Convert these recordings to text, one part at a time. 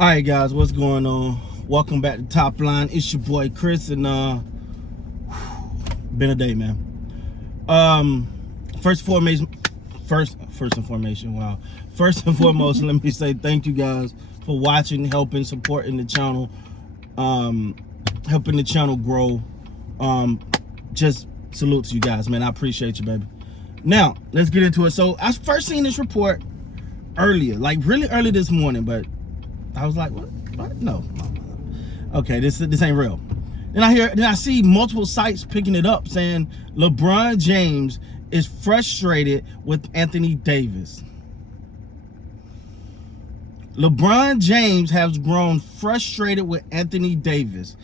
All right, guys, what's going on? Welcome back to Top Line. It's your boy Chris, and been a day, man. First and foremost, let me say thank you guys for watching, helping, supporting the channel, helping the channel grow. Just salute to you guys, man. I appreciate you, baby. Now let's get into it. So I first seen this report earlier, like really early this morning, but I was like, what? No. Okay, this ain't real. Then I see multiple sites picking it up saying LeBron James is frustrated with Anthony Davis. LeBron James has grown frustrated with Anthony Davis.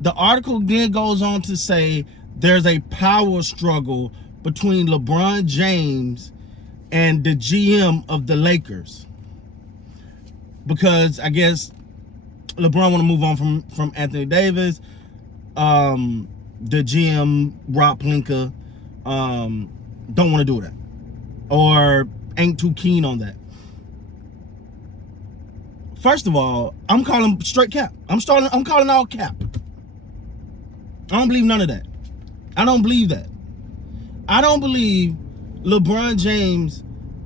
The article then goes on to say there's a power struggle between LeBron James and the GM of the Lakers. Because I guess LeBron want to move on from Anthony Davis. The GM, Rob Pelinka, don't want to do that. Or ain't too keen on that. First of all, I'm calling straight cap. I'm calling all cap. I don't believe none of that. I don't believe that. I don't believe LeBron James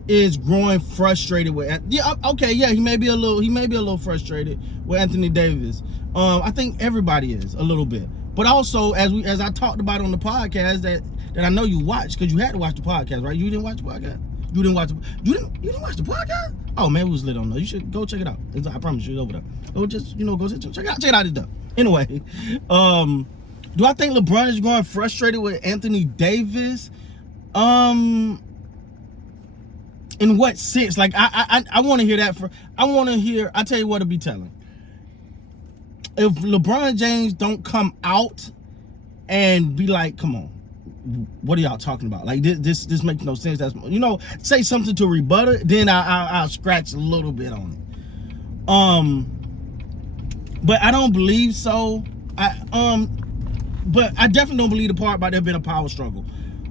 is growing frustrated with. He may be a little frustrated with Anthony Davis. I think everybody is a little bit. But also, as I talked about on the podcast that I know you watched, because you had to watch the podcast, right? You didn't watch the podcast. You didn't watch the podcast? Oh man, it was lit on there. You should go check it out. I promise you, it's over there. Or just go check it out. It's done. Anyway, do I think LeBron is growing frustrated with Anthony Davis? In what sense? Like I want to hear that. I tell you what to be telling. If LeBron James don't come out and be like, come on, what are y'all talking about? Like this makes no sense. That's, say something to rebut it, then I'll scratch a little bit on it. But I don't believe so. But I definitely don't believe the part about there being a power struggle.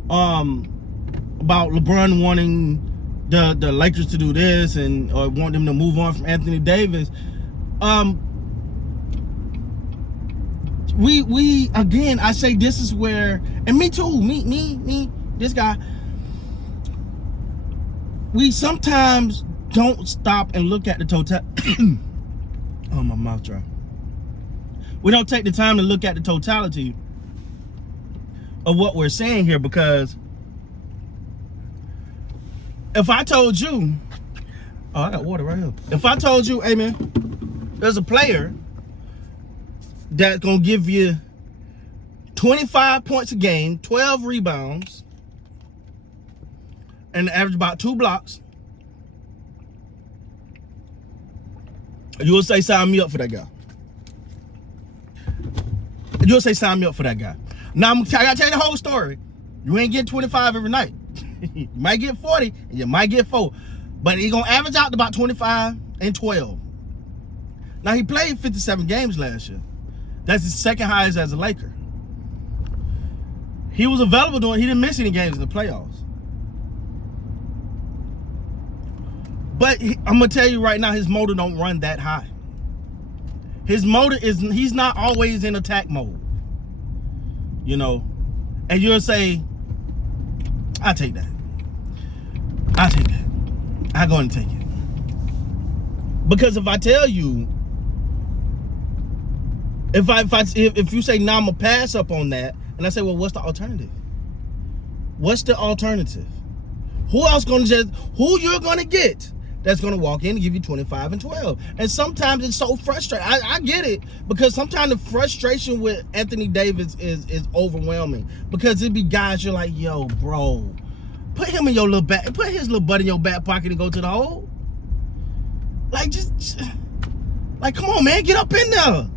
About LeBron wanting the Lakers to do this or want them to move on from Anthony Davis. We again, I say this is where, and me too, me, this guy, we sometimes don't stop and look at the total. Oh, my mouth dry. We don't take the time to look at the totality of what we're saying here, because if I told you, oh, I got water right here. If I told you, hey man, there's a player that's gonna give you 25 points a game, 12 rebounds, and average about 2 blocks, you'll say sign me up for that guy. You'll say sign me up for that guy. Now I gotta tell you the whole story. You ain't getting 25 every night. You might get 40 and you might get 4, but he's gonna average out to about 25 and 12. Now he played 57 games last year. That's his second highest as a Laker. He was available he didn't miss any games in the playoffs. But I'm gonna tell you right now, his motor don't run that high. His motor he's not always in attack mode. And you'll say, I'll take that. I'll go and take it. Because if I tell you, if you say, nah, I'm gonna pass up on that, and I say, well, what's the alternative? What's the alternative? Who you're gonna get that's gonna walk in and give you 25 and 12? And sometimes it's so frustrating. I get it, because sometimes the frustration with Anthony Davis is overwhelming, because it be guys you're like, yo, bro, put him in your little back, put his little butt in your back pocket and go to the hole. Like, just like, come on, man, get up in there.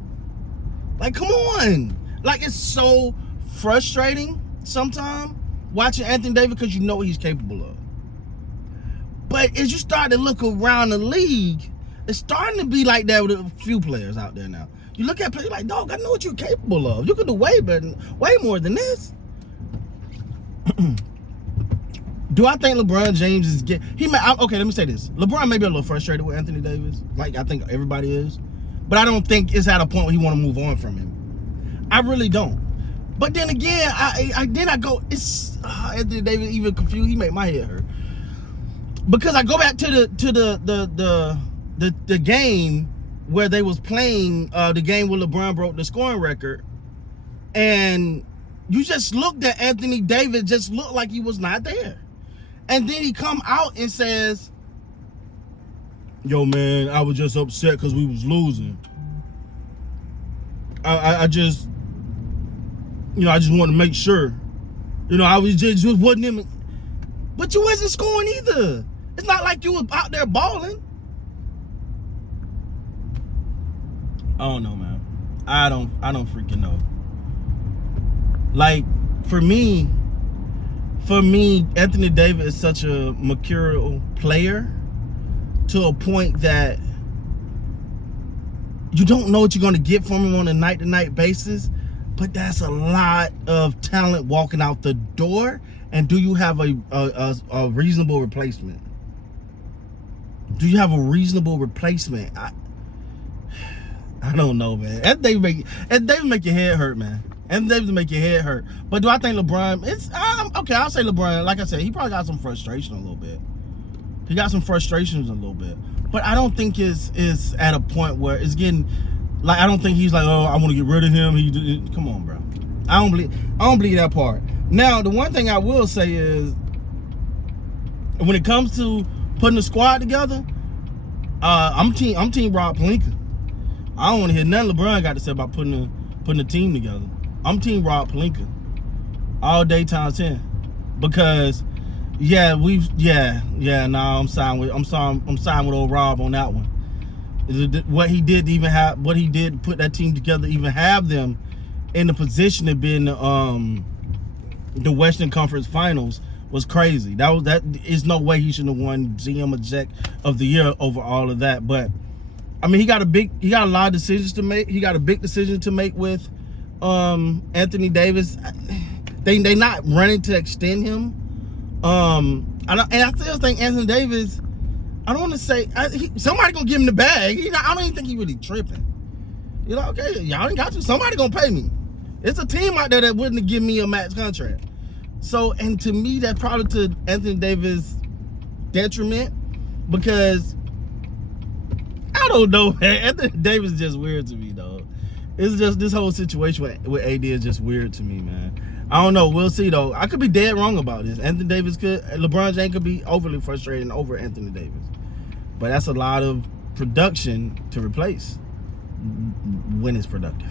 Like, come on. Like, it's so frustrating sometimes watching Anthony Davis, because you know what he's capable of. But as you start to look around the league, it's starting to be like that with a few players out there now. You look at players like, dog, I know what you're capable of. You can do way more than this. Do I think LeBron James is okay, let me say this. LeBron may be a little frustrated with Anthony Davis, like I think everybody is. But I don't think it's at a point where he want to move on from him. I really don't. But then again, I go, it's Anthony Davis even confused. He made my head hurt. Because I go back to the game where they was playing the game where LeBron broke the scoring record, and you just looked at Anthony Davis, just looked like he was not there. And then he come out and says, yo man, I was just upset because we was losing. I just, I just wanted to make sure. I was just wasn't him. But you wasn't scoring either. It's not like you was out there balling. I don't know, man. I don't freaking know. Like, for me, Anthony Davis is such a mercurial player to a point that you don't know what you're going to get from him on a night-to-night basis, but that's a lot of talent walking out the door. And do you have a reasonable replacement? Do you have a reasonable replacement? I don't know, man. Anthony Davis make your head hurt, man. Anthony Davis make your head hurt. But do I think LeBron? It's okay. I'll say LeBron. Like I said, he probably got some frustration a little bit. He got some frustrations a little bit. But I don't think it's at a point where it's getting like, I don't think he's like, oh, I want to get rid of him. Come on, bro. I don't believe that part. Now, the one thing I will say is, when it comes to putting the squad together, I'm team Rob Pelinka. I don't want to hear nothing LeBron got to say about putting the team together. I'm team Rob Pelinka all day times 10, because I'm signed with old Rob on that one. What he did to put that team together, even have them in the position to be in the Western Conference Finals, was crazy. That is no way he shouldn't have won GM Exec of the Year over all of that. But I mean, he got a lot of decisions to make. He got a big decision to make with Anthony Davis. They not running to extend him. I still think Anthony Davis, I don't want to say somebody gonna give him the bag. I don't even think he really tripping. Okay, y'all ain't got to. Somebody gonna pay me. It's a team out there that wouldn't give me a max contract. So, and to me, that's probably to Anthony Davis' detriment, because I don't know, man. Anthony Davis is just weird to me, though. It's just this whole situation with AD is just weird to me, man. I don't know. We'll see, though. I could be dead wrong about this. LeBron James could be overly frustrated over Anthony Davis. But that's a lot of production to replace when it's productive.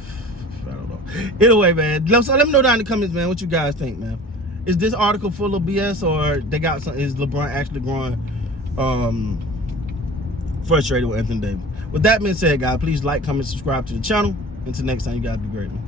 I don't know. Anyway, man. So let me know down in the comments, man, what you guys think, man. Is this article full of BS, or is LeBron actually growing frustrated with Anthony Davis? With that being said, guys, please like, comment, subscribe to the channel. Until next time, you guys be great, man.